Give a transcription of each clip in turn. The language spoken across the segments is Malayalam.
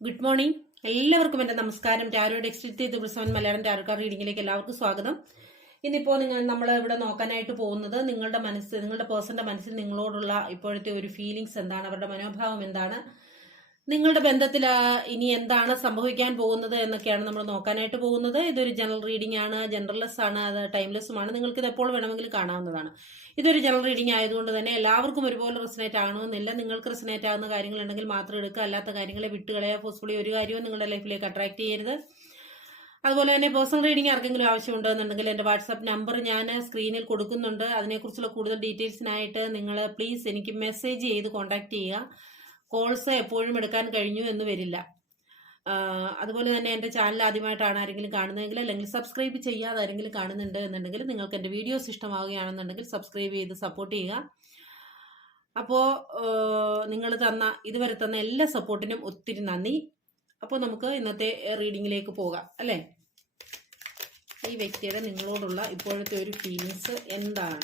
ഗുഡ് മോർണിംഗ് എല്ലാവർക്കും എന്റെ നമസ്കാരം. ടാരോ ഡെക്സ്റ്റിറ്റി ദിവസം മലയാളം ടാരോക്കാർ റീഡിങ്ങിലേക്ക് എല്ലാവർക്കും സ്വാഗതം. ഇന്നിപ്പോൾ നിങ്ങൾ നമ്മൾ ഇവിടെ നോക്കാനായിട്ട് പോകുന്നത് നിങ്ങളുടെ മനസ്സ് നിങ്ങളുടെ പേഴ്സന്റെ മനസ്സിൽ നിങ്ങളോടുള്ള ഇപ്പോഴത്തെ ഒരു ഫീലിങ്സ് എന്താണ്? അവരുടെ മനോഭാവം എന്താണ്? നിങ്ങളുടെ ബന്ധത്തിൽ ഇനി എന്താണ് സംഭവിക്കാൻ പോകുന്നത് എന്നൊക്കെയാണ് നമ്മൾ നോക്കാനായിട്ട് പോകുന്നത്. ഇതൊരു ജനറൽ റീഡിംഗ് ആണ്. ജനറൽലെസ് ആണ്. അത് ടൈംലെസ്സുമാണ് നിങ്ങൾക്ക് ഇത് എപ്പോൾ വേണമെങ്കിലും കാണാവുന്നതാണ്. ഇതൊരു ജനറൽ റീഡിംഗ് ആയതുകൊണ്ട് തന്നെ എല്ലാവർക്കും ഒരുപോലെ റിസനേറ്റ് ആകണമെന്നില്ല. നിങ്ങൾക്ക് റിസനേറ്റ് ആകുന്ന കാര്യങ്ങളുണ്ടെങ്കിൽ മാത്രം എടുക്കുക. അല്ലാത്ത കാര്യങ്ങളെ വിട്ടുകളെ ഫോഴ്സ്ഫുള്ളി ഒരു കാര്യവും നിങ്ങളുടെ ലൈഫിലേക്ക് അട്രാക്ട് ചെയ്യരുത്. അതുപോലെ തന്നെ പേഴ്സണൽ റീഡിംഗ് ആർക്കെങ്കിലും ആവശ്യമുണ്ടെന്നുണ്ടെങ്കിൽ എന്റെ വാട്സാപ്പ് നമ്പർ ഞാൻ സ്ക്രീനിൽ കൊടുക്കുന്നുണ്ട്. അതിനെക്കുറിച്ചുള്ള കൂടുതൽ ഡീറ്റെയിൽസിനായിട്ട് നിങ്ങൾ പ്ലീസ് എനിക്ക് മെസ്സേജ് ചെയ്ത് കോൺടാക്ട് ചെയ്യുക. കോൾസ് എപ്പോഴും എടുക്കാൻ കഴിഞ്ഞു എന്ന് വരില്ല. അതുപോലെ തന്നെ എന്റെ ചാനൽ ആദ്യമായിട്ടാണ് ആരെങ്കിലും കാണുന്നതെങ്കിൽ അല്ലെങ്കിൽ സബ്സ്ക്രൈബ് ചെയ്യാതെ ആരെങ്കിലും കാണുന്നുണ്ട് എന്നുണ്ടെങ്കിൽ നിങ്ങൾക്ക് എന്റെ വീഡിയോസ് ഇഷ്ടമാവുകയാണെന്നുണ്ടെങ്കിൽ സബ്സ്ക്രൈബ് ചെയ്ത് സപ്പോർട്ട് ചെയ്യുക. അപ്പോൾ നിങ്ങൾ തന്ന ഇതുവരെ തന്ന എല്ലാ സപ്പോർട്ടിനും ഒത്തിരി നന്ദി. അപ്പോൾ നമുക്ക് ഇന്നത്തെ റീഡിങ്ങിലേക്ക് പോകാം അല്ലേ? ഈ വ്യക്തിയുടെ നിങ്ങളോടുള്ള ഇപ്പോഴത്തെ ഒരു ഫീലിങ്സ് എന്താണ്?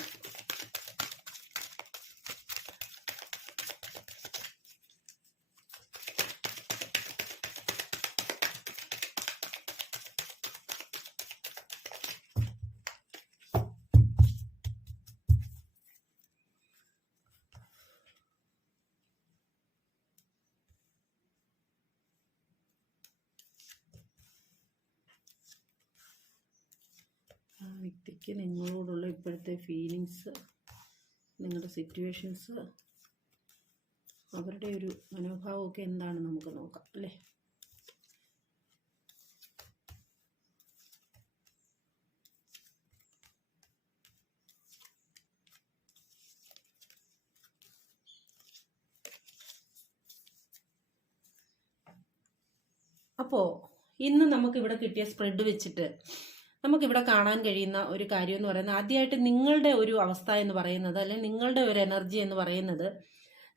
വ്യക്തിക്ക് നിങ്ങളോടുള്ള ഇപ്പോഴത്തെ ഫീലിങ്സ് നിങ്ങളുടെ സിറ്റുവേഷൻസ് അവരുടെ ഒരു മനോഭാവമൊക്കെ എന്താണ് നമുക്ക് നോക്കാം അല്ലേ? അപ്പോൾ ഇന്ന് നമുക്കിവിടെ കിട്ടിയ സ്പ്രെഡ് വെച്ചിട്ട് നമുക്കിവിടെ കാണാൻ കഴിയുന്ന ഒരു കാര്യം എന്ന് പറയുന്നത് ആദ്യമായിട്ട് നിങ്ങളുടെ ഒരു അവസ്ഥ എന്ന് പറയുന്നത് അല്ലെങ്കിൽ നിങ്ങളുടെ ഒരു എനർജി എന്ന് പറയുന്നത്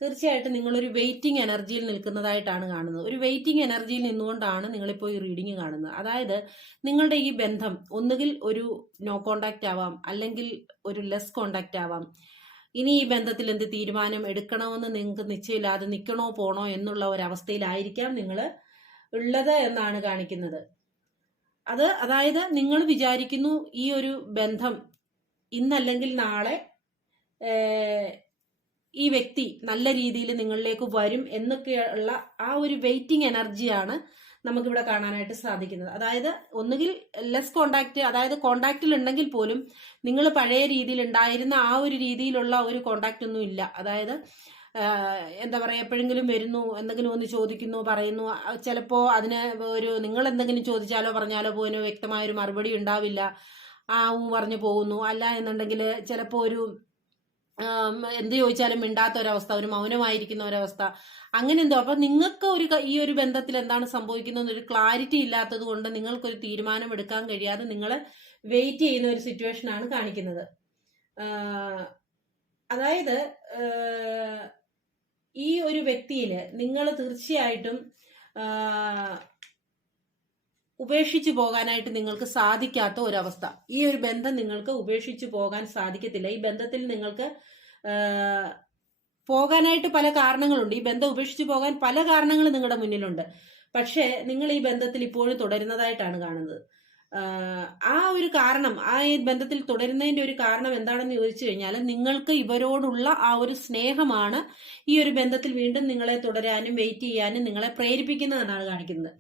തീർച്ചയായിട്ടും നിങ്ങളൊരു വെയിറ്റിംഗ് എനർജിയിൽ നിൽക്കുന്നതായിട്ടാണ് കാണുന്നത്. ഒരു വെയിറ്റിംഗ് എനർജിയിൽ നിന്നുകൊണ്ടാണ് നിങ്ങളിപ്പോൾ ഈ റീഡിങ് കാണുന്നത്. അതായത് നിങ്ങളുടെ ഈ ബന്ധം ഒന്നുകിൽ ഒരു നോ കോണ്ടാക്റ്റ് ആവാം അല്ലെങ്കിൽ ഒരു ലെസ് കോണ്ടാക്റ്റ് ആവാം. ഇനി ഈ ബന്ധത്തിൽ എന്ത് തീരുമാനം എടുക്കണമെന്ന് നിങ്ങൾക്ക് നിശ്ചയമില്ലാതെ നിൽക്കണോ പോണോ എന്നുള്ള ഒരവസ്ഥയിലായിരിക്കാം നിങ്ങൾ ഉള്ളത് എന്നാണ് കാണിക്കുന്നത്. അത് അതായത് നിങ്ങൾ വിചാരിക്കുന്നു ഈ ഒരു ബന്ധം ഇന്നല്ലെങ്കിൽ നാളെ ഈ വ്യക്തി നല്ല രീതിയിൽ നിങ്ങളിലേക്ക് വരും എന്നൊക്കെയുള്ള ആ ഒരു വെയിറ്റിംഗ് എനർജിയാണ് നമുക്കിവിടെ കാണാനായിട്ട് സാധിക്കുന്നത്. അതായത് ഒന്നുകിൽ ലെസ് കോണ്ടാക്ട് അതായത് കോണ്ടാക്റ്റിൽ ഉണ്ടെങ്കിൽ പോലും നിങ്ങൾ പഴയ രീതിയിൽ ഉണ്ടായിരുന്ന ആ ഒരു രീതിയിലുള്ള ഒരു കോണ്ടാക്റ്റ് ഒന്നും ഇല്ല. അതായത് എന്താ പറയുക എപ്പോഴെങ്കിലും വരുന്നു എന്തെങ്കിലും ഒന്ന് ചോദിക്കുന്നു പറയുന്നു ചിലപ്പോൾ അതിന് ഒരു നിങ്ങൾ എന്തെങ്കിലും ചോദിച്ചാലോ പറഞ്ഞാലോ പോലും വ്യക്തമായ ഒരു മറുപടി ഉണ്ടാവില്ല. ആ ഊ പറഞ്ഞു പോകുന്നു. അല്ല എന്നുണ്ടെങ്കിൽ ചിലപ്പോൾ ഒരു എന്ത് ചോദിച്ചാലും മിണ്ടാത്ത ഒരവസ്ഥ ഒരു മൗനമായിരിക്കുന്ന ഒരവസ്ഥ. അങ്ങനെ എന്തോ അപ്പൊ നിങ്ങൾക്ക് ഒരു ഈ ഒരു ബന്ധത്തിൽ എന്താണ് സംഭവിക്കുന്നത് ഒരു ക്ലാരിറ്റി ഇല്ലാത്തത് കൊണ്ട് നിങ്ങൾക്കൊരു തീരുമാനം എടുക്കാൻ കഴിയാതെ നിങ്ങൾ വെയിറ്റ് ചെയ്യുന്ന ഒരു സിറ്റുവേഷനാണ് കാണിക്കുന്നത്. അതായത് ഈ ഒരു വ്യക്തിയിൽ നിങ്ങൾ തീർച്ചയായിട്ടും ഉപേക്ഷിച്ചു പോകാനായിട്ട് നിങ്ങൾക്ക് സാധിക്കാത്ത ഒരവസ്ഥ. ഈ ഒരു ബന്ധം നിങ്ങൾക്ക് ഉപേക്ഷിച്ചു പോകാൻ സാധിക്കത്തില്ല. ഈ ബന്ധത്തിൽ നിങ്ങൾക്ക് പോകാനായിട്ട് പല കാരണങ്ങളുണ്ട്. ഈ ബന്ധം ഉപേക്ഷിച്ചു പോകാൻ പല കാരണങ്ങളും നിങ്ങളുടെ മുന്നിലുണ്ട്. പക്ഷേ നിങ്ങൾ ഈ ബന്ധത്തിൽ ഇപ്പോഴും തുടരുന്നതായിട്ടാണ് കാണുന്നത്. ആ ഒരു കാരണം ആ ബന്ധത്തിൽ തുടരുന്നതിന്റെ ഒരു കാരണം എന്താണെന്ന് ചോദിച്ചു കഴിഞ്ഞാൽ നിങ്ങൾക്ക് ഇവരോടുള്ള ആ ഒരു സ്നേഹമാണ് ഈ ഒരു ബന്ധത്തിൽ വീണ്ടും നിങ്ങളെ തുടരാനും വെയിറ്റ് ചെയ്യാനും നിങ്ങളെ പ്രേരിപ്പിക്കുന്നതെന്നാണ് കാണിക്കുന്നത്.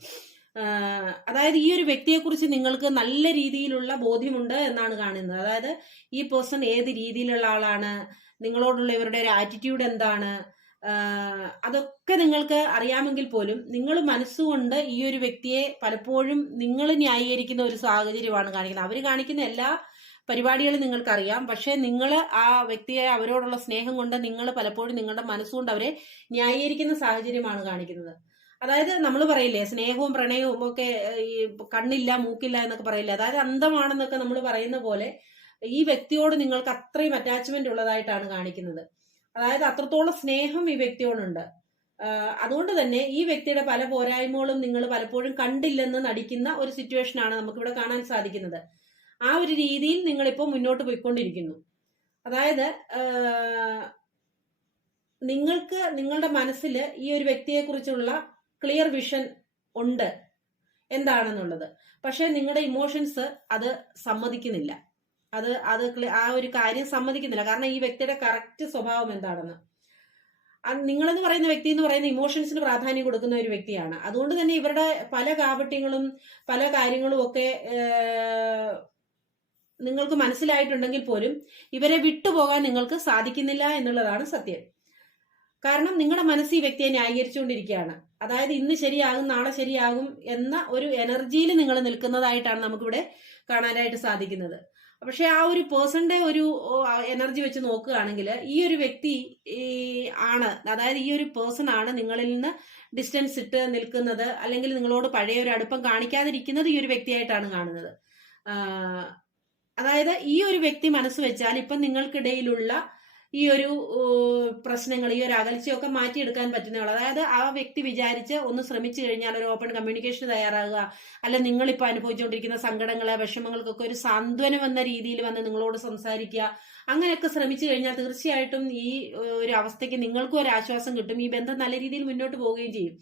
അതായത് ഈ ഒരു വ്യക്തിയെക്കുറിച്ച് നിങ്ങൾക്ക് നല്ല രീതിയിലുള്ള ബോധ്യമുണ്ട് എന്നാണ് കാണുന്നത്. അതായത് ഈ പേഴ്സൺ ഏത് രീതിയിലുള്ള ആളാണ്? നിങ്ങളോടുള്ള ഇവരുടെ ഒരു ആറ്റിറ്റ്യൂഡ് എന്താണ്? അതൊക്കെ നിങ്ങൾക്ക് അറിയാമെങ്കിൽ പോലും നിങ്ങൾ മനസ്സുകൊണ്ട് ഈ ഒരു വ്യക്തിയെ പലപ്പോഴും നിങ്ങൾ ന്യായീകരിക്കുന്ന ഒരു സാഹചര്യമാണ് കാണിക്കുന്നത്. അവർ കാണിക്കുന്ന എല്ലാ പരിപാടികളും നിങ്ങൾക്കറിയാം. പക്ഷേ നിങ്ങൾ ആ വ്യക്തിയെ അവരോടുള്ള സ്നേഹം കൊണ്ട് നിങ്ങൾ പലപ്പോഴും നിങ്ങളുടെ മനസ്സുകൊണ്ട് അവരെ ന്യായീകരിക്കുന്ന സാഹചര്യമാണ് കാണിക്കുന്നത്. അതായത് നമ്മൾ പറയില്ലേ സ്നേഹവും പ്രണയവും ഒക്കെ ഈ കണ്ണില്ല മൂക്കില്ല എന്നൊക്കെ പറയില്ലേ? അതായത് അന്ധമാണെന്നൊക്കെ നമ്മൾ പറയുന്ന പോലെ ഈ വ്യക്തിയോട് നിങ്ങൾക്ക് അത്രയും അറ്റാച്ച്മെന്റ് ഉള്ളതായിട്ടാണ് കാണിക്കുന്നത്. അതായത് അത്രത്തോളം സ്നേഹം ഈ വ്യക്തിയോടുണ്ട്. അതുകൊണ്ട് തന്നെ ഈ വ്യക്തിയുടെ പല പോരായ്മകളും നിങ്ങൾ പലപ്പോഴും കണ്ടില്ലെന്ന് നടിക്കുന്ന ഒരു സിറ്റുവേഷൻ സിറ്റുവേഷനാണ് നമുക്കിവിടെ കാണാൻ സാധിക്കുന്നത്. ആ ഒരു രീതിയിൽ നിങ്ങളിപ്പോൾ മുന്നോട്ട് പോയിക്കൊണ്ടിരിക്കുന്നു. അതായത് നിങ്ങൾക്ക് നിങ്ങളുടെ മനസ്സിൽ ഈ ഒരു വ്യക്തിയെക്കുറിച്ചുള്ള ക്ലിയർ വിഷൻ ഉണ്ട്. എന്താണെന്നുള്ളത്. പക്ഷേ നിങ്ങളുടെ ഇമോഷൻസ് അത് സമ്മതിക്കുന്നില്ല. അത് അത് ആ ഒരു കാര്യം സമ്മതിക്കുന്നില്ല. കാരണം ഈ വ്യക്തിയുടെ കറക്റ്റ് സ്വഭാവം എന്താണെന്ന്. നിങ്ങളെന്ന് പറയുന്ന വ്യക്തി എന്ന് പറയുന്ന ഇമോഷൻസിന് പ്രാധാന്യം കൊടുക്കുന്ന ഒരു വ്യക്തിയാണ്. അതുകൊണ്ട് തന്നെ ഇവരുടെ പല കാപട്യങ്ങളും പല കാര്യങ്ങളും ഒക്കെ നിങ്ങൾക്ക് മനസ്സിലായിട്ടുണ്ടെങ്കിൽ പോലും ഇവരെ വിട്ടുപോകാൻ നിങ്ങൾക്ക് സാധിക്കുന്നില്ല എന്നുള്ളതാണ് സത്യം. കാരണം നിങ്ങളുടെ മനസ്സ് ഈ വ്യക്തിയെ ന്യായീകരിച്ചുകൊണ്ടിരിക്കുകയാണ്. അതായത് ഇന്ന് ശരിയാകും നാളെ ശരിയാകും എന്ന ഒരു എനർജിയിൽ നിങ്ങൾ നിൽക്കുന്നതായിട്ടാണ് നമുക്കിവിടെ കാണാനായിട്ട് സാധിക്കുന്നത്. പക്ഷെ ആ ഒരു പേഴ്സന്റെ ഒരു എനർജി വെച്ച് നോക്കുകയാണെങ്കിൽ ഈ ഒരു വ്യക്തി ആണ് അതായത് ഈ ഒരു പേഴ്സൺ ആണ് നിങ്ങളിൽ നിന്ന് ഡിസ്റ്റൻസ് ഇട്ട് നിൽക്കുന്നത് അല്ലെങ്കിൽ നിങ്ങളോട് പഴയ ഒരു അടുപ്പം കാണിക്കാതിരിക്കുന്നത് ഈ ഒരു വ്യക്തിയായിട്ടാണ് കാണുന്നത്. അതായത് ഈ ഒരു വ്യക്തി മനസ്സ് വെച്ചാൽ ഇപ്പം നിങ്ങൾക്കിടയിലുള്ള ഈ ഒരു പ്രശ്നങ്ങൾ ഈ ഒരു അകൽച്ചയൊക്കെ മാറ്റിയെടുക്കാൻ പറ്റുന്നതാണ്. അതായത് ആ വ്യക്തി വിചാരിച്ച് ഒന്ന് ശ്രമിച്ചു കഴിഞ്ഞാൽ ഒരു ഓപ്പൺ കമ്മ്യൂണിക്കേഷൻ തയ്യാറാകുക അല്ല നിങ്ങളിപ്പോൾ അനുഭവിച്ചുകൊണ്ടിരിക്കുന്ന സങ്കടങ്ങളെ വിഷമങ്ങൾക്കൊക്കെ ഒരു സാന്ത്വനം എന്ന രീതിയിൽ വന്ന് നിങ്ങളോട് സംസാരിക്കുക അങ്ങനെയൊക്കെ ശ്രമിച്ചു കഴിഞ്ഞാൽ തീർച്ചയായിട്ടും ഈ ഒരു അവസ്ഥയ്ക്ക് നിങ്ങൾക്കും ഒരു ആശ്വാസം കിട്ടും ഈ ബന്ധം നല്ല രീതിയിൽ മുന്നോട്ട് പോവുകയും ചെയ്യും.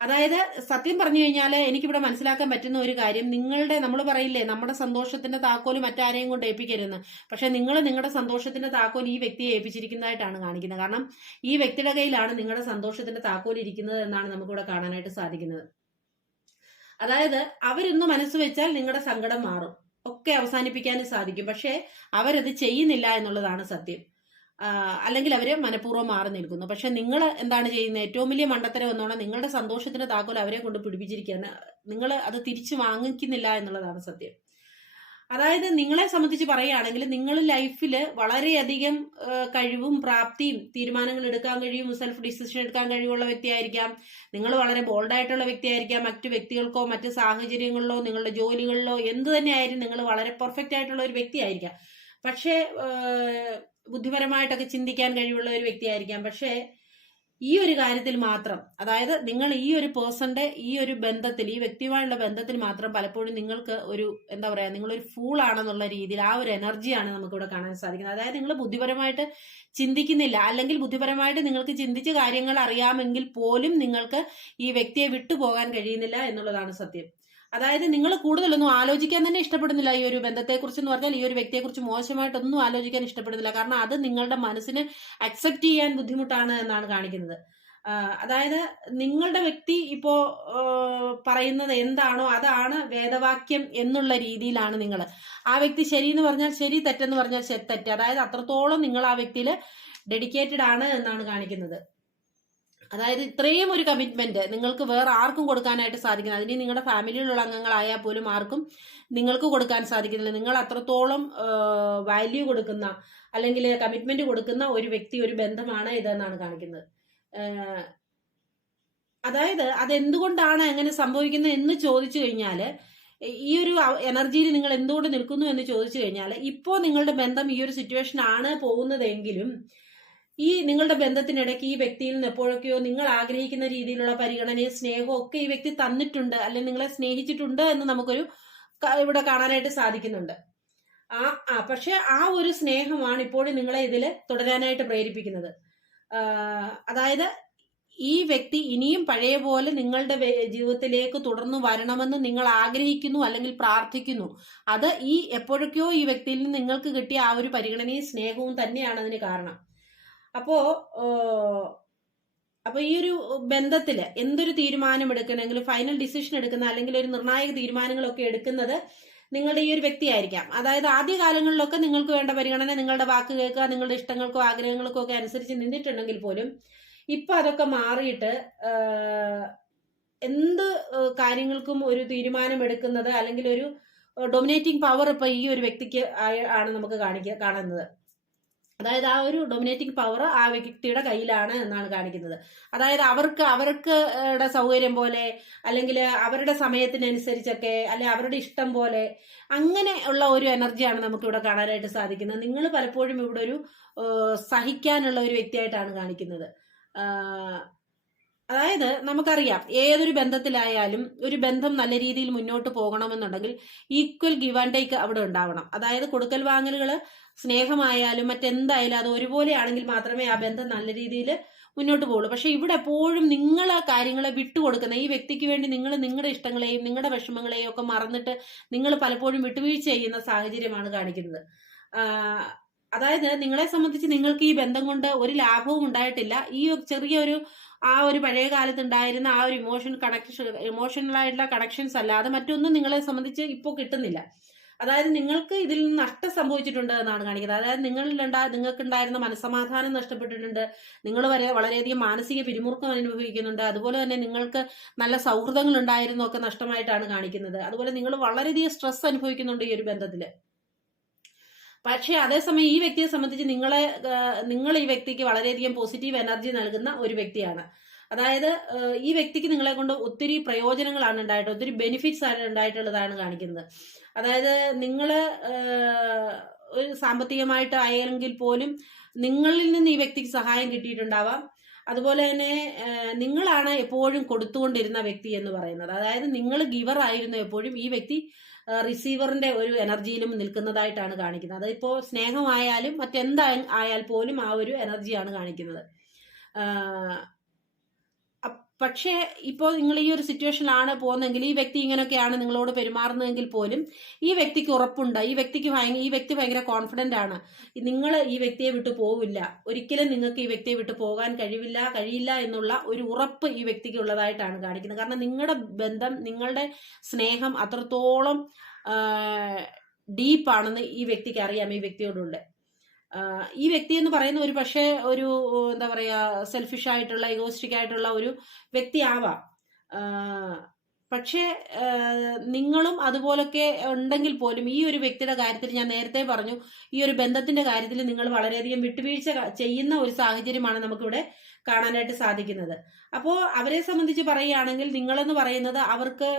അതായത് സത്യം പറഞ്ഞു കഴിഞ്ഞാൽ എനിക്കിവിടെ മനസ്സിലാക്കാൻ പറ്റുന്ന ഒരു കാര്യം നിങ്ങളുടെ നമ്മൾ പറയില്ലേ നമ്മുടെ സന്തോഷത്തിന്റെ താക്കോൽ മറ്റാരെയും കൊണ്ട് ഏൽപ്പിക്കരുതെന്ന്. പക്ഷെ നിങ്ങൾ നിങ്ങളുടെ സന്തോഷത്തിന്റെ താക്കോൽ ഈ വ്യക്തിയെ ഏൽപ്പിച്ചിരിക്കുന്നതായിട്ടാണ് കാണിക്കുന്നത്. കാരണം ഈ വ്യക്തിയുടെ കയ്യിലാണ് നിങ്ങളുടെ സന്തോഷത്തിന്റെ താക്കോൽ ഇരിക്കുന്നത് എന്നാണ് നമുക്കിവിടെ കാണാനായിട്ട് സാധിക്കുന്നത്. അതായത് അവരൊന്ന് മനസ്സ് വെച്ചാൽ നിങ്ങളുടെ സങ്കടം മാറും. ഒക്കെ അവസാനിപ്പിക്കാനും സാധിക്കും. പക്ഷെ അവരത് ചെയ്യുന്നില്ല എന്നുള്ളതാണ് സത്യം. അല്ലെങ്കിൽ അവർ മനഃപൂർവം മാറി നിൽക്കുന്നു. പക്ഷെ നിങ്ങൾ എന്താണ് ചെയ്യുന്നത്? ഏറ്റവും വലിയ മണ്ടത്തരം എന്നോണം നിങ്ങളുടെ സന്തോഷത്തിന് താക്കോൽ അവരെ കൊണ്ട് പിടിപ്പിച്ചിരിക്കുകയാണ്. നിങ്ങൾ അത് തിരിച്ചു വാങ്ങിക്കുന്നില്ല എന്നുള്ളതാണ് സത്യം. അതായത് നിങ്ങളെ സംബന്ധിച്ച് പറയുകയാണെങ്കിൽ നിങ്ങൾ ലൈഫിൽ വളരെയധികം കഴിവും പ്രാപ്തിയും തീരുമാനങ്ങൾ എടുക്കാൻ കഴിയും സെൽഫ് ഡിസിഷൻ എടുക്കാൻ കഴിവുള്ള വ്യക്തിയായിരിക്കാം. നിങ്ങൾ വളരെ ബോൾഡായിട്ടുള്ള വ്യക്തിയായിരിക്കാം. മറ്റു വ്യക്തികൾക്കോ മറ്റു സാഹചര്യങ്ങളിലോ നിങ്ങളുടെ ജോലികളിലോ എന്ത് തന്നെയായാലും നിങ്ങൾ വളരെ പെർഫെക്റ്റ് ആയിട്ടുള്ള ഒരു വ്യക്തിയായിരിക്കാം. പക്ഷേ ബുദ്ധിപരമായിട്ടൊക്കെ ചിന്തിക്കാൻ കഴിവുള്ള ഒരു വ്യക്തിയായിരിക്കാം. പക്ഷേ ഈ ഒരു കാര്യത്തിൽ മാത്രം അതായത് നിങ്ങൾ ഈ ഒരു പേഴ്സന്റെ ഈ ഒരു ബന്ധത്തിൽ ഈ വ്യക്തിയുമായുള്ള ബന്ധത്തിൽ മാത്രം പലപ്പോഴും നിങ്ങൾക്ക് ഒരു എന്താ പറയാ നിങ്ങളൊരു ഫൂൾ ആണെന്നുള്ള രീതിയിൽ ആ ഒരു എനർജിയാണ് നമുക്കിവിടെ കാണാൻ സാധിക്കുന്നത്. അതായത് നിങ്ങൾ ബുദ്ധിപരമായിട്ട് ചിന്തിക്കുന്നില്ല. അല്ലെങ്കിൽ ബുദ്ധിപരമായിട്ട് നിങ്ങൾക്ക് ചിന്തിച്ച് കാര്യങ്ങൾ അറിയാമെങ്കിൽ പോലും നിങ്ങൾക്ക് ഈ വ്യക്തിയെ വിട്ടുപോകാൻ കഴിയുന്നില്ല എന്നുള്ളതാണ് സത്യം. അതായത് നിങ്ങൾ കൂടുതലൊന്നും ആലോചിക്കാൻ തന്നെ ഇഷ്ടപ്പെടുന്നില്ല ഈ ഒരു ബന്ധത്തെക്കുറിച്ച് എന്ന് പറഞ്ഞാൽ ഈ ഒരു വ്യക്തിയെക്കുറിച്ച് മോശമായിട്ടൊന്നും ആലോചിക്കാൻ ഇഷ്ടപ്പെടുന്നില്ല. കാരണം അത് നിങ്ങളുടെ മനസ്സിന് അക്സെപ്റ്റ് ചെയ്യാൻ ബുദ്ധിമുട്ടാണ് എന്നാണ് കാണിക്കുന്നത്. അതായത് നിങ്ങളുടെ വ്യക്തി ഇപ്പോ പറയുന്നത് എന്താണോ അതാണ് വേദവാക്യം എന്നുള്ള രീതിയിലാണ് നിങ്ങൾ. ആ വ്യക്തി ശരി എന്ന് പറഞ്ഞാൽ ശരി തെറ്റെന്ന് പറഞ്ഞാൽ തെറ്റ്. അതായത് അത്രത്തോളം നിങ്ങൾ ആ വ്യക്തിയിൽ ഡെഡിക്കേറ്റഡ് ആണ് എന്നാണ് കാണിക്കുന്നത്. അതായത് ഇത്രയും ഒരു കമ്മിറ്റ്മെന്റ് നിങ്ങൾക്ക് വേറെ ആർക്കും കൊടുക്കാനായിട്ട് സാധിക്കുന്നത് അതിന് നിങ്ങളുടെ ഫാമിലിയിലുള്ള അംഗങ്ങളായാൽ പോലും ആർക്കും നിങ്ങൾക്ക് കൊടുക്കാൻ സാധിക്കുന്നില്ല. നിങ്ങൾ അത്രത്തോളം വാല്യൂ കൊടുക്കുന്ന അല്ലെങ്കിൽ കമ്മിറ്റ്മെന്റ് കൊടുക്കുന്ന ഒരു വ്യക്തി ഒരു ബന്ധമാണ് ഇതെന്നാണ് കാണിക്കുന്നത്. അതായത് അതായത് അതെന്തുകൊണ്ടാണ് അങ്ങനെ സംഭവിക്കുന്നത് എന്ന് ചോദിച്ചു കഴിഞ്ഞാൽ ഈ ഒരു എനർജിയിൽ നിങ്ങൾ എന്തുകൊണ്ട് നിൽക്കുന്നു എന്ന് ചോദിച്ചു കഴിഞ്ഞാൽ ഇപ്പോൾ നിങ്ങളുടെ ബന്ധം ഈ ഒരു സിറ്റുവേഷൻ ആണ് പോകുന്നതെങ്കിലും ഈ നിങ്ങളുടെ ബന്ധത്തിനിടയ്ക്ക് ഈ വ്യക്തിയിൽ നിന്ന് എപ്പോഴൊക്കെയോ നിങ്ങൾ ആഗ്രഹിക്കുന്ന രീതിയിലുള്ള പരിഗണനയും സ്നേഹവും ഒക്കെ ഈ വ്യക്തി തന്നിട്ടുണ്ട് അല്ലെങ്കിൽ നിങ്ങളെ സ്നേഹിച്ചിട്ടുണ്ട് എന്ന് നമുക്കൊരു ഇവിടെ കാണാനായിട്ട് സാധിക്കുന്നുണ്ട്. ആ ആ പക്ഷെ ആ ഒരു സ്നേഹമാണ് ഇപ്പോഴും നിങ്ങളെ ഇതിൽ തുടരാനായിട്ട് പ്രേരിപ്പിക്കുന്നത്. അതായത് ഈ വ്യക്തി ഇനിയും പഴയ പോലെ നിങ്ങളുടെ ജീവിതത്തിലേക്ക് തുടർന്ന് വരണമെന്ന് നിങ്ങൾ ആഗ്രഹിക്കുന്നു അല്ലെങ്കിൽ പ്രാർത്ഥിക്കുന്നു. അത് ഈ എപ്പോഴൊക്കെയോ ഈ വ്യക്തിയിൽ നിന്ന് നിങ്ങൾക്ക് കിട്ടിയ ആ ഒരു പരിഗണനയും സ്നേഹവും തന്നെയാണ് അതിന് കാരണം. അപ്പോ അപ്പൊ ഈ ഒരു ബന്ധത്തിൽ എന്തൊരു തീരുമാനം എടുക്കണമെങ്കിലും ഫൈനൽ ഡിസിഷൻ എടുക്കുന്ന അല്ലെങ്കിൽ ഒരു നിർണായക തീരുമാനങ്ങളൊക്കെ എടുക്കുന്നത് നിങ്ങളുടെ ഈ ഒരു വ്യക്തിയായിരിക്കാം. അതായത് ആദ്യ കാലങ്ങളിലൊക്കെ നിങ്ങൾക്ക് വേണ്ട പരിഗണന നിങ്ങളുടെ വാക്ക് കേൾക്കുക നിങ്ങളുടെ ഇഷ്ടങ്ങൾക്കോ ആഗ്രഹങ്ങൾക്കോ ഒക്കെ അനുസരിച്ച് നിന്നിട്ടുണ്ടെങ്കിൽ പോലും ഇപ്പൊ അതൊക്കെ മാറിയിട്ട് എന്ത് കാര്യങ്ങൾക്കും ഒരു തീരുമാനം എടുക്കുന്നത് അല്ലെങ്കിൽ ഒരു ഡൊമിനേറ്റിംഗ് പവർ ഇപ്പൊ ഈ ഒരു വ്യക്തിക്ക് ആണ് നമുക്ക് കാണിക്കുക കാണുന്നത്. അതായത് ആ ഒരു ഡൊമിനേറ്റിംഗ് പവർ ആ വ്യക്തിയുടെ കയ്യിലാണ് എന്നാണ് കാണിക്കുന്നത്. അതായത് അവർക്ക് അവർക്ക് സൗകര്യം പോലെ അല്ലെങ്കിൽ അവരുടെ സമയത്തിനനുസരിച്ചൊക്കെ അല്ലെ അവരുടെ ഇഷ്ടം പോലെ അങ്ങനെ ഉള്ള ഒരു എനർജിയാണ് നമുക്ക് ഇവിടെ കാണാനായിട്ട് സാധിക്കുന്നത്. നിങ്ങൾ പലപ്പോഴും ഇവിടെ ഒരു സഹിക്കാനുള്ള ഒരു വ്യക്തിയായിട്ടാണ് കാണിക്കുന്നത്. അതായത് നമുക്കറിയാം ഏതൊരു ബന്ധത്തിലായാലും ഒരു ബന്ധം നല്ല രീതിയിൽ മുന്നോട്ട് പോകണമെന്നുണ്ടെങ്കിൽ ഈക്വൽ ഗിവ് ആൻഡ് ടേക്ക് അവിടെ ഉണ്ടാവണം. അതായത് കൊടുക്കൽ വാങ്ങലുകൾ സ്നേഹമായാലും മറ്റെന്തായാലും അത് ഒരുപോലെ ആണെങ്കിൽ മാത്രമേ ആ ബന്ധം നല്ല രീതിയിൽ മുന്നോട്ട് പോകുള്ളൂ പക്ഷെ ഇവിടെ എപ്പോഴും നിങ്ങൾ ആ കാര്യങ്ങളെ വിട്ടുകൊടുക്കുന്ന ഈ വ്യക്തിക്ക് വേണ്ടി നിങ്ങൾ നിങ്ങളുടെ ഇഷ്ടങ്ങളെയും നിങ്ങളുടെ വിഷമങ്ങളെയും ഒക്കെ മറന്നിട്ട് നിങ്ങൾ പലപ്പോഴും വിട്ടുവീഴ്ച ചെയ്യുന്ന സാഹചര്യമാണ് കാണിക്കുന്നത്. അതായത് നിങ്ങളെ സംബന്ധിച്ച് നിങ്ങൾക്ക് ഈ ബന്ധം കൊണ്ട് ഒരു ലാഭവും ഉണ്ടായിട്ടില്ല. ഈ ചെറിയ ഒരു ആ ഒരു പഴയ കാലത്ത് ഉണ്ടായിരുന്ന ആ ഒരു ഇമോഷൻ കണക്ഷൻ ഇമോഷണലായിട്ടുള്ള കണക്ഷൻസ് അല്ലാതെ മറ്റൊന്നും നിങ്ങളെ സംബന്ധിച്ച് ഇപ്പോൾ കിട്ടുന്നില്ല. അതായത് നിങ്ങൾക്ക് ഇതിൽ നിന്ന് നഷ്ടം സംഭവിച്ചിട്ടുണ്ട് എന്നാണ് കാണിക്കുന്നത്. അതായത് നിങ്ങളിലുണ്ടാ നിങ്ങൾക്ക് ഉണ്ടായിരുന്ന മനസ്സമാധാനം നഷ്ടപ്പെട്ടിട്ടുണ്ട്. നിങ്ങൾ വരെ വളരെയധികം മാനസിക പിരിമുറുക്കം അനുഭവിക്കുന്നുണ്ട്. അതുപോലെ തന്നെ നിങ്ങൾക്ക് നല്ല സൗഹൃദങ്ങൾ ഉണ്ടായിരുന്നു ഒക്കെ നഷ്ടമായിട്ടാണ് കാണിക്കുന്നത്. അതുപോലെ നിങ്ങൾ വളരെയധികം സ്ട്രെസ് അനുഭവിക്കുന്നുണ്ട് ഈ ഒരു ബന്ധത്തിൽ പക്ഷേ അതേസമയം ഈ വ്യക്തിയെ സംബന്ധിച്ച് നിങ്ങളെ നിങ്ങൾ ഈ വ്യക്തിക്ക് വളരെയധികം പോസിറ്റീവ് എനർജി നൽകുന്ന ഒരു വ്യക്തിയാണ്. അതായത് ഈ വ്യക്തിക്ക് നിങ്ങളെ കൊണ്ട് ഒത്തിരി പ്രയോജനങ്ങളാണ് ഉണ്ടായിട്ട് ഒത്തിരി ബെനിഫിറ്റ്സ് ആണ് ഉണ്ടായിട്ടുള്ളതാണ് കാണിക്കുന്നത്. അതായത് നിങ്ങൾ ഒരു സാമ്പത്തികമായിട്ട് ആയെങ്കിൽ പോലും നിങ്ങളിൽ നിന്ന് ഈ വ്യക്തിക്ക് സഹായം കിട്ടിയിട്ടുണ്ടാവാം. അതുപോലെ തന്നെ നിങ്ങളാണ് എപ്പോഴും കൊടുത്തുകൊണ്ടിരുന്ന വ്യക്തി എന്ന് പറയുന്നത്. അതായത് നിങ്ങൾ ഗിവർ ആയിരുന്നു എപ്പോഴും ഈ വ്യക്തി റിസീവറിന്റെ ഒരു എനർജിയിലും നിൽക്കുന്നതായിട്ടാണ് കാണിക്കുന്നത്. അതിപ്പോ സ്നേഹമായാലും മറ്റെന്തായാൽ പോലും ആ ഒരു എനർജിയാണ് കാണിക്കുന്നത്. പക്ഷേ ഇപ്പോൾ നിങ്ങൾ ഈ ഒരു സിറ്റുവേഷനിലാണ് പോകുന്നതെങ്കിൽ ഈ വ്യക്തി ഇങ്ങനെയൊക്കെയാണ് നിങ്ങളോട് പെരുമാറുന്നതെങ്കിൽ പോലും ഈ വ്യക്തിക്ക് ഉറപ്പുണ്ട്. ഈ വ്യക്തിക്ക് ഈ വ്യക്തി ഭയങ്കര കോൺഫിഡന്റ് ആണ്. നിങ്ങൾ ഈ വ്യക്തിയെ വിട്ടു പോവില്ല. ഒരിക്കലും നിങ്ങൾക്ക് ഈ വ്യക്തിയെ വിട്ടു പോകാൻ കഴിവില്ല കഴിയില്ല എന്നുള്ള ഒരു ഉറപ്പ് ഈ വ്യക്തിക്ക് ഉള്ളതായിട്ടാണ് കാണിക്കുന്നത്. കാരണം നിങ്ങളുടെ ബന്ധം നിങ്ങളുടെ സ്നേഹം അത്രത്തോളം ഡീപ്പാണെന്ന് ഈ വ്യക്തിക്ക് അറിയാം ഈ വ്യക്തിയോടുള്ള. ആഹ് ഈ വ്യക്തി എന്ന് പറയുന്ന ഒരു പക്ഷേ ഒരു എന്താ പറയാ സെൽഫിഷ് ആയിട്ടുള്ള ഇഗോസ്റ്റിക് ആയിട്ടുള്ള ഒരു വ്യക്തി ആവാം പക്ഷേ നിങ്ങളും അതുപോലൊക്കെ ഉണ്ടെങ്കിൽ പോലും ഈ ഒരു വ്യക്തിയുടെ കാര്യത്തിൽ ഞാൻ നേരത്തെ പറഞ്ഞു ഈ ഒരു ബന്ധത്തിന്റെ കാര്യത്തിൽ നിങ്ങൾ വളരെയധികം വിട്ടുവീഴ്ച ചെയ്യുന്ന ഒരു സാഹചര്യമാണ് നമുക്കിവിടെ കാണാനായിട്ട് സാധിക്കുന്നത്. അപ്പോൾ അവരെ സംബന്ധിച്ച് പറയുകയാണെങ്കിൽ നിങ്ങളെന്ന് പറയുന്നത് അവർക്ക്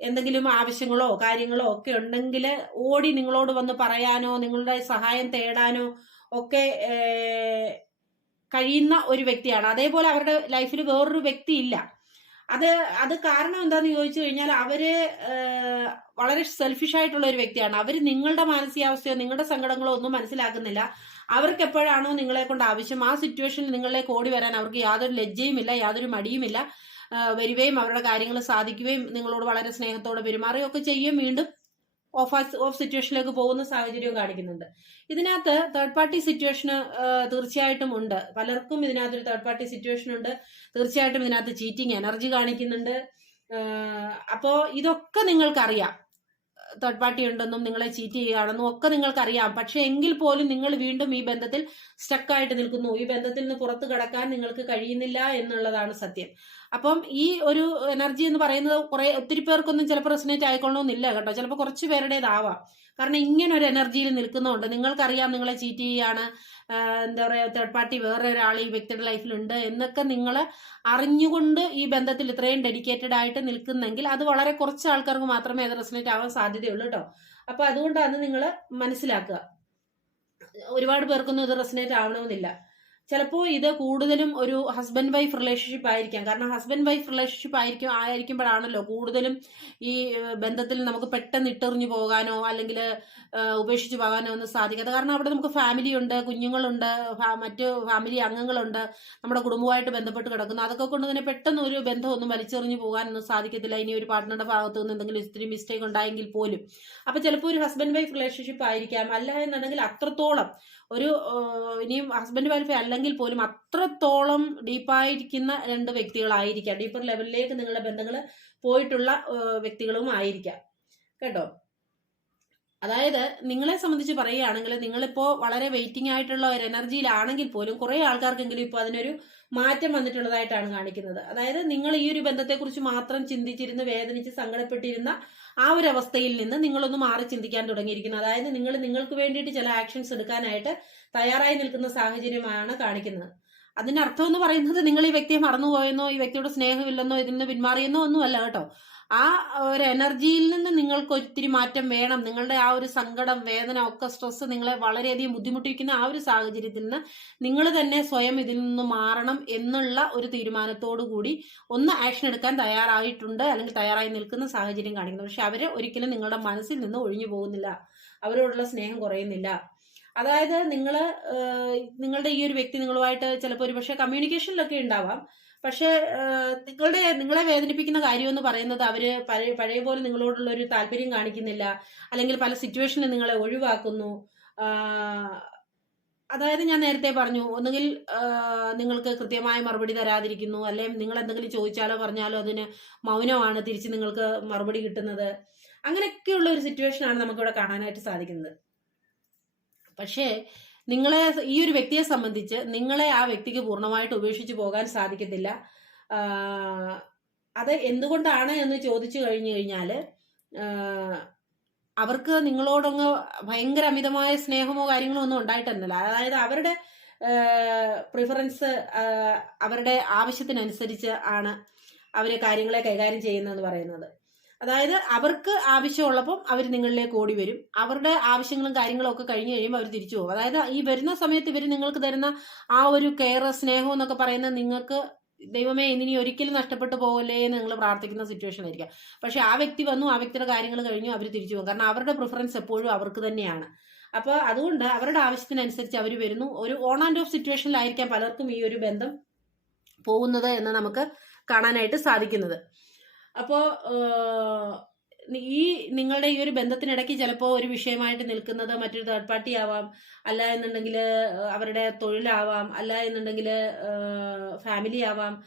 എന്തെങ്കിലും ആവശ്യങ്ങളോ കാര്യങ്ങളോ ഒക്കെ ഉണ്ടെങ്കിൽ ഓടി നിങ്ങളോട് വന്ന് പറയാനോ നിങ്ങളുടെ സഹായം തേടാനോ ഒക്കെ കഴിയുന്ന ഒരു വ്യക്തിയാണ്. അതേപോലെ അവരുടെ ലൈഫിൽ വേറൊരു വ്യക്തി ഇല്ല അത് അത് കാരണം എന്താണെന്ന് ചോദിച്ചു കഴിഞ്ഞാൽ അവർ വളരെ സെൽഫിഷ് ആയിട്ടുള്ള ഒരു വ്യക്തിയാണ്. അവർ നിങ്ങളുടെ മാനസികാവസ്ഥയോ നിങ്ങളുടെ സങ്കടങ്ങളോ ഒന്നും മനസ്സിലാക്കുന്നില്ല. അവർക്ക് എപ്പോഴാണോ നിങ്ങളെ കൊണ്ട് ആവശ്യം? ആ സിറ്റുവേഷനിൽ നിങ്ങളിലേക്ക് ഓടി വരാൻ അവർക്ക് യാതൊരു ലജ്ജയുമില്ല യാതൊരു മടിയുമില്ല. വരികയും അവരുടെ കാര്യങ്ങൾ സാധിക്കുകയും നിങ്ങളോട് വളരെ സ്നേഹത്തോടെ പെരുമാറുകയും ഒക്കെ ചെയ്യും. വീണ്ടും ഓഫ് ഓഫ് സിറ്റുവേഷനിലേക്ക് പോകുന്ന സാഹചര്യവും കാണിക്കുന്നുണ്ട്. ഇതിനകത്ത് തേർഡ് പാർട്ടി സിറ്റുവേഷൻ തീർച്ചയായിട്ടും ഉണ്ട്. പലർക്കും ഇതിനകത്ത് ഒരു തേർഡ് പാർട്ടി സിറ്റുവേഷൻ ഉണ്ട്. തീർച്ചയായിട്ടും ഇതിനകത്ത് ചീറ്റിംഗ് എനർജി കാണിക്കുന്നുണ്ട്. അപ്പോ ഇതൊക്കെ നിങ്ങൾക്കറിയാം. തേർഡ് പാർട്ടി ഉണ്ടെന്നും നിങ്ങളെ ചീറ്റ് ചെയ്യുകയാണെന്നും ഒക്കെ നിങ്ങൾക്കറിയാം. പക്ഷെ എങ്കിൽ പോലും നിങ്ങൾ വീണ്ടും ഈ ബന്ധത്തിൽ സ്റ്റക്കായിട്ട് നിൽക്കുന്നു. ഈ ബന്ധത്തിൽ നിന്ന് പുറത്തു കടക്കാൻ നിങ്ങൾക്ക് കഴിയുന്നില്ല എന്നുള്ളതാണ് സത്യം. അപ്പം ഈ ഒരു എനർജി എന്ന് പറയുന്നത് കുറെ ഒത്തിരി പേർക്കൊന്നും ചിലപ്പോൾ റെസിനേറ്റ് ആയിക്കൊള്ളണമെന്നില്ല കേട്ടോ. ചിലപ്പോൾ കുറച്ച് പേരുടേതാവാം. കാരണം ഇങ്ങനെ ഒരു എനർജിയിൽ നിൽക്കുന്നതുകൊണ്ട് നിങ്ങൾക്കറിയാം നിങ്ങളെ ചീറ്റ് ചെയ്യാണ് എന്താ പറയുക തേർഡ് പാർട്ടി വേറെ ഒരാൾ ഈ വ്യക്തിയുടെ ലൈഫിലുണ്ട് എന്നൊക്കെ നിങ്ങൾ അറിഞ്ഞുകൊണ്ട് ഈ ബന്ധത്തിൽ ഇത്രയും ഡെഡിക്കേറ്റഡ് ആയിട്ട് നിൽക്കുന്നെങ്കിൽ അത് വളരെ കുറച്ച് ആൾക്കാർക്ക് മാത്രമേ അത് റെസിനേറ്റ് ആവാൻ സാധ്യതയുള്ളൂ കേട്ടോ. അപ്പൊ അതുകൊണ്ടാണ് നിങ്ങൾ മനസ്സിലാക്കുക. ഒരുപാട് പേർക്കൊന്നും ഇത് റെസിനേറ്റ് ആവണമെന്നില്ല. ചിലപ്പോൾ ഇത് കൂടുതലും ഒരു ഹസ്ബൻഡ് വൈഫ് റിലേഷൻഷിപ്പ് ആയിരിക്കാം. കാരണം ഹസ്ബൻഡ് വൈഫ് റിലേഷൻഷിപ്പ് ആയിരിക്കും ആയിരിക്കുമ്പോഴാണല്ലോ കൂടുതലും ഈ ബന്ധത്തിൽ നമുക്ക് പെട്ടെന്ന് ഇട്ടെറിഞ്ഞു പോകാനോ അല്ലെങ്കിൽ ഉപേക്ഷിച്ച് പോകാനോ ഒന്നും സാധിക്കാത്ത. കാരണം അവിടെ നമുക്ക് ഫാമിലി ഉണ്ട് കുഞ്ഞുങ്ങളുണ്ട് മറ്റ് ഫാമിലി അംഗങ്ങളുണ്ട് നമ്മുടെ കുടുംബമായിട്ട് ബന്ധപ്പെട്ട് കിടക്കുന്നു. അതൊക്കെ കൊണ്ട് തന്നെ പെട്ടെന്ന് ഒരു ബന്ധമൊന്നും വലിച്ചെറിഞ്ഞു പോകാനൊന്നും സാധിക്കത്തില്ല. ഇനി ഒരു പാർട്ട്ണറുടെ ഭാഗത്തു നിന്ന് എന്തെങ്കിലും ഇത്തിരി മിസ്റ്റേക്ക് ഉണ്ടായെങ്കിൽ പോലും. അപ്പൊ ചിലപ്പോൾ ഒരു ഹസ്ബൻഡ് വൈഫ് റിലേഷൻഷിപ്പ് ആയിരിക്കാം. അല്ല എന്നുണ്ടെങ്കിൽ അത്രത്തോളം ഒരു ഇനിയും ഹസ്ബൻഡ് വൈഫ് അല്ലെങ്കിൽ പോലും അത്രത്തോളം ഡീപ്പായിരിക്കുന്ന രണ്ട് വ്യക്തികളായിരിക്കാം. ഡീപ്പർ ലെവലിലേക്ക് നിങ്ങളുടെ ബന്ധങ്ങൾ പോയിട്ടുള്ള വ്യക്തികളും ആയിരിക്കാം കേട്ടോ? അതായത് നിങ്ങളെ സംബന്ധിച്ച് പറയുകയാണെങ്കിൽ നിങ്ങളിപ്പോ വളരെ വെയിറ്റിംഗ് ആയിട്ടുള്ള ഒരു എനർജിയിലാണെങ്കിൽ പോലും കുറെ ആൾക്കാർക്കെങ്കിലും ഇപ്പോൾ അതിനൊരു മാറ്റം വന്നിട്ടുള്ളതായിട്ടാണ് കാണിക്കുന്നത്. അതായത് നിങ്ങൾ ഈ ഒരു ബന്ധത്തെക്കുറിച്ച് മാത്രം ചിന്തിച്ചിരുന്ന് വേദനിച്ച് സങ്കടപ്പെട്ടിരുന്ന ആ ഒരു അവസ്ഥയിൽ നിന്ന് നിങ്ങളൊന്ന് മാറി ചിന്തിക്കാൻ തുടങ്ങിയിരിക്കുന്നു. അതായത് നിങ്ങൾ നിങ്ങൾക്ക് വേണ്ടിയിട്ട് ചില ആക്ഷൻസ് എടുക്കാനായിട്ട് തയ്യാറായി നിൽക്കുന്ന സാഹചര്യമാണ് കാണിക്കുന്നത്. അതിന്റെ അർത്ഥം എന്ന് പറയുന്നത് നിങ്ങൾ ഈ വ്യക്തിയെ മറന്നുപോയെന്നോ ഈ വ്യക്തിയോട് സ്നേഹമില്ലെന്നോ ഇതിൽ നിന്ന് പിന്മാറിയെന്നോ ഒന്നുമല്ല കേട്ടോ. ആ ഒരു എനർജിയിൽ നിന്ന് നിങ്ങൾക്ക് ഒത്തിരി മാറ്റം വേണം. നിങ്ങളുടെ ആ ഒരു സങ്കടം വേദന ഒക്കെ സ്ട്രെസ് നിങ്ങളെ വളരെയധികം ബുദ്ധിമുട്ടിക്കുന്ന ആ ഒരു സാഹചര്യത്തിൽ നിന്ന് നിങ്ങൾ തന്നെ സ്വയം ഇതിൽ നിന്ന് മാറണം എന്നുള്ള ഒരു തീരുമാനത്തോടു കൂടി ഒന്ന് ആക്ഷൻ എടുക്കാൻ തയ്യാറായിട്ടുണ്ട് അല്ലെങ്കിൽ തയ്യാറായി നിൽക്കുന്ന സാഹചര്യം കാണിക്കുന്നു. പക്ഷെ അവർ ഒരിക്കലും നിങ്ങളുടെ മനസ്സിൽ നിന്ന് ഒഴിഞ്ഞു പോകുന്നില്ല. അവരോടുള്ള സ്നേഹം കുറയുന്നില്ല. അതായത് നിങ്ങൾ നിങ്ങളുടെ ഈ ഒരു വ്യക്തി നിങ്ങളുമായിട്ട് ചിലപ്പോൾ ഒരു പക്ഷേ കമ്മ്യൂണിക്കേഷനിലൊക്കെ ഉണ്ടാവാം. പക്ഷേ നിങ്ങളുടെ നിങ്ങളെ വേദനിപ്പിക്കുന്ന കാര്യം എന്ന് പറയുന്നത് അവർ പഴയ പഴയ പോലെ നിങ്ങളോടുള്ള ഒരു താല്പര്യം കാണിക്കുന്നില്ല. അല്ലെങ്കിൽ പല സിറ്റുവേഷനിൽ നിങ്ങളെ ഒഴിവാക്കുന്നു. അതായത് ഞാൻ നേരത്തെ പറഞ്ഞു ഒന്നുകിൽ നിങ്ങൾക്ക് കൃത്യമായ മറുപടി തരാതിരിക്കുന്നു അല്ലെങ്കിൽ നിങ്ങൾ എന്തെങ്കിലും ചോദിച്ചാലോ പറഞ്ഞാലോ അതിന് മൗനമാണ് തിരിച്ച് നിങ്ങൾക്ക് മറുപടി കിട്ടുന്നത്. അങ്ങനെയൊക്കെയുള്ള ഒരു സിറ്റുവേഷനാണ് നമുക്കിവിടെ കാണാനായിട്ട് സാധിക്കുന്നത്. പക്ഷേ നിങ്ങളെ ഈ ഒരു വ്യക്തിയെ സംബന്ധിച്ച് നിങ്ങളെ ആ വ്യക്തിക്ക് പൂർണമായിട്ട് ഉപേക്ഷിച്ച് പോകാൻ സാധിക്കത്തില്ല. അത് എന്തുകൊണ്ടാണ് എന്ന് ചോദിച്ചു കഴിഞ്ഞു കഴിഞ്ഞാൽ അവർക്ക് നിങ്ങളോടൊന്ന് ഭയങ്കര അമിതമായ സ്നേഹമോ കാര്യങ്ങളോ ഒന്നും ഉണ്ടായിട്ടൊന്നുമില്ല. അതായത് അവരുടെ പ്രിഫറൻസ് അവരുടെ ആവശ്യത്തിനനുസരിച്ച് ആണ് അവർ കാര്യങ്ങളെ കൈകാര്യം ചെയ്യുന്നതെന്ന് പറയുന്നത്. അതായത് അവർക്ക് ആവശ്യമുള്ളപ്പം അവർ നിങ്ങളിലേക്ക് ഓടി വരും അവരുടെ ആവശ്യങ്ങളും കാര്യങ്ങളും ഒക്കെ കഴിഞ്ഞ് കഴിയുമ്പോൾ അവർ തിരിച്ചു പോകും. അതായത് ഈ വരുന്ന സമയത്ത് ഇവർ നിങ്ങൾക്ക് തരുന്ന ആ ഒരു കെയർ സ്നേഹം എന്നൊക്കെ പറയുന്നത് നിങ്ങൾക്ക് ദൈവമേ ഇനി ഒരിക്കലും നഷ്ടപ്പെട്ടു പോകല്ലേ എന്ന് നിങ്ങൾ പ്രാർത്ഥിക്കുന്ന സിറ്റുവേഷൻ ആയിരിക്കാം. പക്ഷെ ആ വ്യക്തി വന്നു ആ വ്യക്തിയുടെ കാര്യങ്ങൾ കഴിഞ്ഞു അവർ തിരിച്ചു പോകും. കാരണം അവരുടെ പ്രിഫറൻസ് എപ്പോഴും അവർക്ക് തന്നെയാണ്. അപ്പോൾ അതുകൊണ്ട് അവരുടെ ആവശ്യത്തിനനുസരിച്ച് അവർ വരുന്നു. ഒരു ഓൺ ആൻഡ് ഓഫ് സിറ്റുവേഷനിലായിരിക്കാം പലർക്കും ഈ ഒരു ബന്ധം പോകുന്നത് എന്ന് നമുക്ക് കാണാനായിട്ട് സാധിക്കുന്നത്. അപ്പോൾ ഈ നിങ്ങളുടെ ഈ ഒരു ബന്ധത്തിനിടയ്ക്ക് ചിലപ്പോൾ ഒരു വിഷയമായിട്ട് നിൽക്കുന്നത് മറ്റൊരു തേർഡ് പാർട്ടി ആവാം. അല്ല എന്നുണ്ടെങ്കിൽ അവരുടെ തൊഴിലാവാം. അല്ല എന്നുണ്ടെങ്കിൽ ഫാമിലി ആവാം.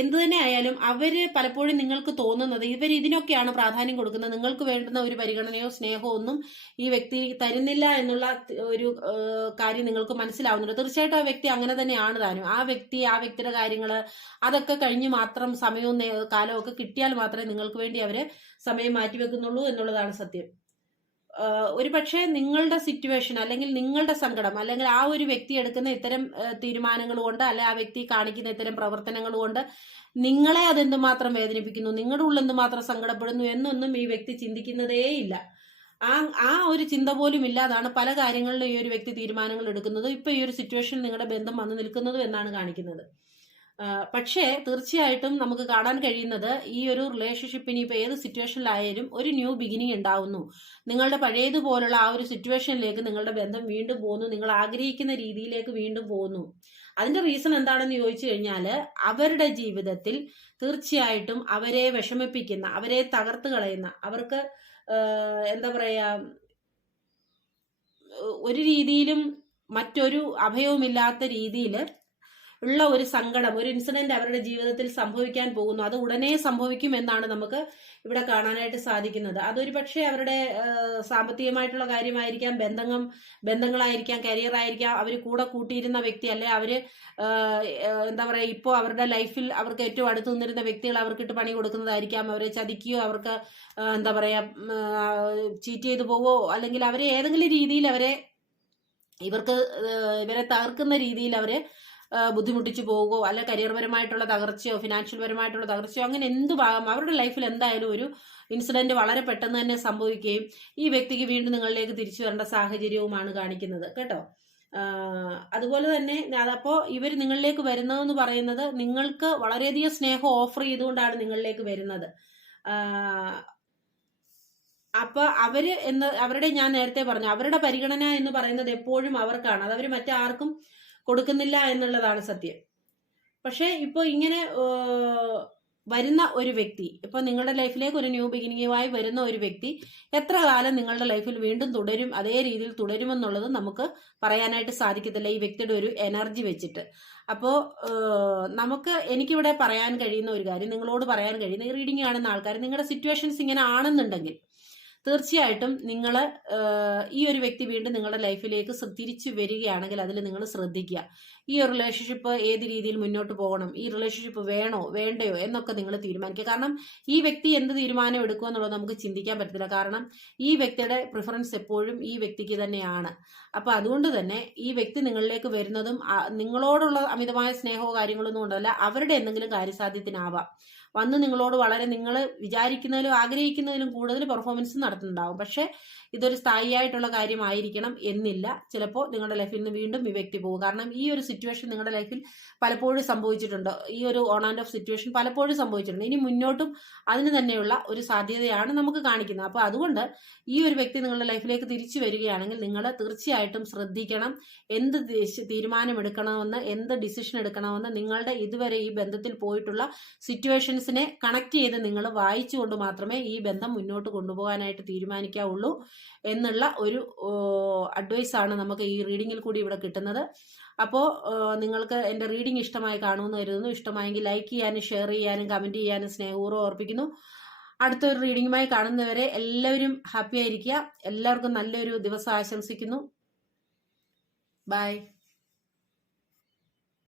എന്ത് തന്നെ ആയാലും അവർ പലപ്പോഴും നിങ്ങൾക്ക് തോന്നുന്നത് ഇവർ ഇതിനൊക്കെയാണ് പ്രാധാന്യം കൊടുക്കുന്നത്. നിങ്ങൾക്ക് വേണ്ടുന്ന ഒരു പരിഗണനയോ സ്നേഹമോ ഒന്നും ഈ വ്യക്തി തരുന്നില്ല എന്നുള്ള ഒരു കാര്യം നിങ്ങൾക്ക് മനസ്സിലാവുന്നുണ്ട്. തീർച്ചയായിട്ടും ആ വ്യക്തി അങ്ങനെ തന്നെയാണ് താനും. ആ വ്യക്തി ആ വ്യക്തിയുടെ കാര്യങ്ങൾ അതൊക്കെ കഴിഞ്ഞ് മാത്രം സമയവും കാലവും ഒക്കെ കിട്ടിയാൽ മാത്രമേ നിങ്ങൾക്ക് വേണ്ടി അവർ സമയം മാറ്റിവെക്കുന്നുള്ളൂ എന്നുള്ളതാണ് സത്യം. ഒരു പക്ഷേ നിങ്ങളുടെ സിറ്റുവേഷൻ അല്ലെങ്കിൽ നിങ്ങളുടെ സങ്കടം അല്ലെങ്കിൽ ആ ഒരു വ്യക്തി എടുക്കുന്ന ഇത്തരം തീരുമാനങ്ങൾ കൊണ്ട് അല്ലെ ആ വ്യക്തി കാണിക്കുന്ന ഇത്തരം പ്രവർത്തനങ്ങൾ കൊണ്ട് നിങ്ങളെ അതെന്തുമാത്രം വേദനിപ്പിക്കുന്നു? നിങ്ങളുടെ ഉള്ളിൽ എന്തുമാത്രം സങ്കടപ്പെടുന്നു എന്നൊന്നും ഈ വ്യക്തി ചിന്തിക്കുന്നതേ ഇല്ല. ആ ആ ഒരു ചിന്ത പോലും ഇല്ലാതാണ് പല കാര്യങ്ങളിലും ഈ ഒരു വ്യക്തി തീരുമാനങ്ങൾ എടുക്കുന്നത്. ഇപ്പൊ ഈ ഒരു സിറ്റുവേഷൻ നിങ്ങളുടെ ബന്ധം വന്നു നിൽക്കുന്നതും എന്നാണ് കാണിക്കുന്നത്. പക്ഷേ തീർച്ചയായിട്ടും നമുക്ക് കാണാൻ കഴിയുന്നത് ഈ ഒരു റിലേഷൻഷിപ്പിന് ഇപ്പോൾ ഏത് സിറ്റുവേഷനിലായാലും ഒരു ന്യൂ ബിഗിനിങ് ഉണ്ടാവുന്നു. നിങ്ങളുടെ പഴയതുപോലുള്ള ആ ഒരു സിറ്റുവേഷനിലേക്ക് നിങ്ങളുടെ ബന്ധം വീണ്ടും പോകുന്നു നിങ്ങൾ ആഗ്രഹിക്കുന്ന രീതിയിലേക്ക് വീണ്ടും പോകുന്നു അതിന്റെ റീസൺ എന്താണെന്ന് ചോദിച്ചു കഴിഞ്ഞാൽ അവരുടെ ജീവിതത്തിൽ തീർച്ചയായിട്ടും അവരെ വിഷമിപ്പിക്കുന്ന അവരെ തകർത്ത് കളയുന്ന അവർക്ക് എന്താ പറയാ ഒരു രീതിയിലും മറ്റൊരു അഭയവുമില്ലാത്ത രീതിയിൽ ഉള്ള ഒരു സങ്കടം ഒരു ഇൻസിഡന്റ് അവരുടെ ജീവിതത്തിൽ സംഭവിക്കാൻ പോകുന്നു. അത് ഉടനെ സംഭവിക്കും എന്നാണ് നമുക്ക് ഇവിടെ കാണാനായിട്ട് സാധിക്കുന്നത്. അതൊരു പക്ഷേ അവരുടെ സാമ്പത്തികമായിട്ടുള്ള കാര്യമായിരിക്കാം ബന്ധങ്ങൾ ബന്ധങ്ങളായിരിക്കാം കരിയർ ആയിരിക്കാം. അവർ കൂടെ കൂട്ടിയിരുന്ന വ്യക്തി അല്ലെ അവർ എന്താ പറയുക ഇപ്പോൾ അവരുടെ ലൈഫിൽ അവർക്ക് ഏറ്റവും അടുത്ത് നിന്നിരുന്ന വ്യക്തികൾ അവർക്കിട്ട് പണി കൊടുക്കുന്നതായിരിക്കാം. അവരെ ചതിക്കുകയോ അവർക്ക് എന്താ പറയുക ചീറ്റ് ചെയ്തു പോവോ അല്ലെങ്കിൽ അവരെ ഏതെങ്കിലും രീതിയിൽ അവരെ ഇവർക്ക് ഇവരെ തകർക്കുന്ന രീതിയിൽ അവരെ ബുദ്ധിമുട്ടിച്ചു പോകുകയോ അല്ലെ കരിയർ പരമായിട്ടുള്ള തകർച്ചയോ ഫിനാൻഷ്യൽ പരമായിട്ടുള്ള തകർച്ചയോ അങ്ങനെ എന്ത് ഭാഗം? അവരുടെ ലൈഫിൽ എന്തായാലും ഒരു ഇൻസിഡന്റ് വളരെ പെട്ടെന്ന് തന്നെ സംഭവിക്കുകയും ഈ വ്യക്തിക്ക് വീണ്ടും നിങ്ങളിലേക്ക് തിരിച്ചു വരേണ്ട സാഹചര്യവുമാണ് കാണിക്കുന്നത്. കേട്ടോ? അതുപോലെ തന്നെ അതപ്പോൾ ഇവർ നിങ്ങളിലേക്ക് വരുന്നതെന്ന് പറയുന്നത് നിങ്ങൾക്ക് വളരെയധികം സ്നേഹം ഓഫർ ചെയ്തുകൊണ്ടാണ് നിങ്ങളിലേക്ക് വരുന്നത്. അപ്പൊ അവർ എന്ന് അവരുടെ ഞാൻ നേരത്തെ പറഞ്ഞു അവരുടെ പരിഗണന എന്ന് പറയുന്നത് എപ്പോഴും അവർക്കാണ്. അത് അവർ മറ്റാർക്കും കൊടുക്കുന്നില്ല എന്നുള്ളതാണ് സത്യം. പക്ഷേ ഇപ്പോൾ ഇങ്ങനെ വരുന്ന ഒരു വ്യക്തി ഇപ്പൊ നിങ്ങളുടെ ലൈഫിലേക്ക് ഒരു ന്യൂ ബിഗിനിങ്ങുമായി വരുന്ന ഒരു വ്യക്തി എത്ര കാലം നിങ്ങളുടെ ലൈഫിൽ വീണ്ടും തുടരും അതേ രീതിയിൽ തുടരുമെന്നുള്ളത് നമുക്ക് പറയാനായിട്ട് സാധിക്കത്തില്ല. ഈ വ്യക്തിയുടെ ഒരു എനർജി വെച്ചിട്ട്. അപ്പോൾ നമുക്ക് എനിക്കിവിടെ പറയാൻ കഴിയുന്ന ഒരു കാര്യം നിങ്ങളോട് പറയാൻ കഴിയുന്ന ഈ കാണുന്ന ആൾക്കാർ നിങ്ങളുടെ സിറ്റുവേഷൻസ് ഇങ്ങനെ ആണെന്നുണ്ടെങ്കിൽ തീർച്ചയായിട്ടും നിങ്ങൾ ഈ ഒരു വ്യക്തി വീണ്ടും നിങ്ങളുടെ ലൈഫിലേക്ക് തിരിച്ചു വരികയാണെങ്കിൽ അതിൽ നിങ്ങൾ ശ്രദ്ധിക്കുക. ഈ ഒരു റിലേഷൻഷിപ്പ് ഏത് രീതിയിൽ മുന്നോട്ട് പോകണം ഈ റിലേഷൻഷിപ്പ് വേണോ വേണ്ടയോ എന്നൊക്കെ നിങ്ങൾ തീരുമാനിക്കുക. കാരണം ഈ വ്യക്തി എന്ത് തീരുമാനം എടുക്കുക എന്നുള്ളത് നമുക്ക് ചിന്തിക്കാൻ പറ്റത്തില്ല. കാരണം ഈ വ്യക്തിയുടെ പ്രിഫറൻസ് എപ്പോഴും ഈ വ്യക്തിക്ക് തന്നെയാണ്. അപ്പൊ അതുകൊണ്ട് തന്നെ ഈ വ്യക്തി നിങ്ങളിലേക്ക് വരുന്നതും നിങ്ങളോടുള്ള അമിതമായ സ്നേഹമോ കാര്യങ്ങളൊന്നും ഉണ്ടല്ല അവരുടെ എന്തെങ്കിലും കാര്യസാധ്യത്തിനാവാം. വന്ന് നിങ്ങളോട് വളരെ നിങ്ങൾ വിചാരിക്കുന്നതിലും ആഗ്രഹിക്കുന്നതിലും കൂടുതൽ പെർഫോമൻസ് നടത്തും നടത്തുന്നുണ്ടാവും. പക്ഷേ ഇതൊരു സ്ഥായിയായിട്ടുള്ള കാര്യമായിരിക്കണം എന്നില്ല. ചിലപ്പോൾ നിങ്ങളുടെ ലൈഫിൽ നിന്ന് വീണ്ടും വിവക്തി പോകും. കാരണം ഈ ഒരു സിറ്റുവേഷൻ നിങ്ങളുടെ ലൈഫിൽ പലപ്പോഴും സംഭവിച്ചിട്ടുണ്ട്. ഈ ഒരു ഓൺ ആൻഡ് ഓഫ് സിറ്റുവേഷൻ പലപ്പോഴും സംഭവിച്ചിട്ടുണ്ട്. ഇനി മുന്നോട്ടും അതിന് തന്നെയുള്ള ഒരു സാധ്യതയാണ് നമുക്ക് കാണിക്കുന്നത്. അപ്പോൾ അതുകൊണ്ട് ഈ ഒരു വ്യക്തി നിങ്ങളുടെ ലൈഫിലേക്ക് തിരിച്ചു വരികയാണെങ്കിൽ നിങ്ങൾ തീർച്ചയായിട്ടും ശ്രദ്ധിക്കണം. എന്ത് തീരുമാനം തീരുമാനമെടുക്കണമെന്ന് എന്ത് ഡിസിഷൻ എടുക്കണമെന്ന് നിങ്ങളുടെ ഇതുവരെ ഈ ബന്ധത്തിൽ പോയിട്ടുള്ള സിറ്റുവേഷൻസിനെ കണക്ട് ചെയ്ത് നിങ്ങൾ വായിച്ചുകൊണ്ട് മാത്രമേ ഈ ബന്ധം മുന്നോട്ട് കൊണ്ടുപോകാനായിട്ട് തീരുമാനിക്കാവുള്ളൂ എന്നുള്ള ഒരു അഡ്വൈസാണ് നമുക്ക് ഈ റീഡിങ്ങിൽ കൂടി ഇവിടെ കിട്ടുന്നത്. അപ്പോൾ നിങ്ങൾക്ക് എന്റെ റീഡിംഗ് ഇഷ്ടമായി കാണുമെന്ന് കരുതുന്നു. ഇഷ്ടമായെങ്കിൽ ലൈക്ക് ചെയ്യാനും ഷെയർ ചെയ്യാനും കമന്റ് ചെയ്യാനും സ്നേഹപൂർവം ഓർപ്പിക്കുന്നു. അടുത്തൊരു റീഡിങ്ങുമായി കാണുന്നവരെ എല്ലാവരും ഹാപ്പി ആയിരിക്കുക. എല്ലാവർക്കും നല്ലൊരു ദിവസം ആശംസിക്കുന്നു. ബൈ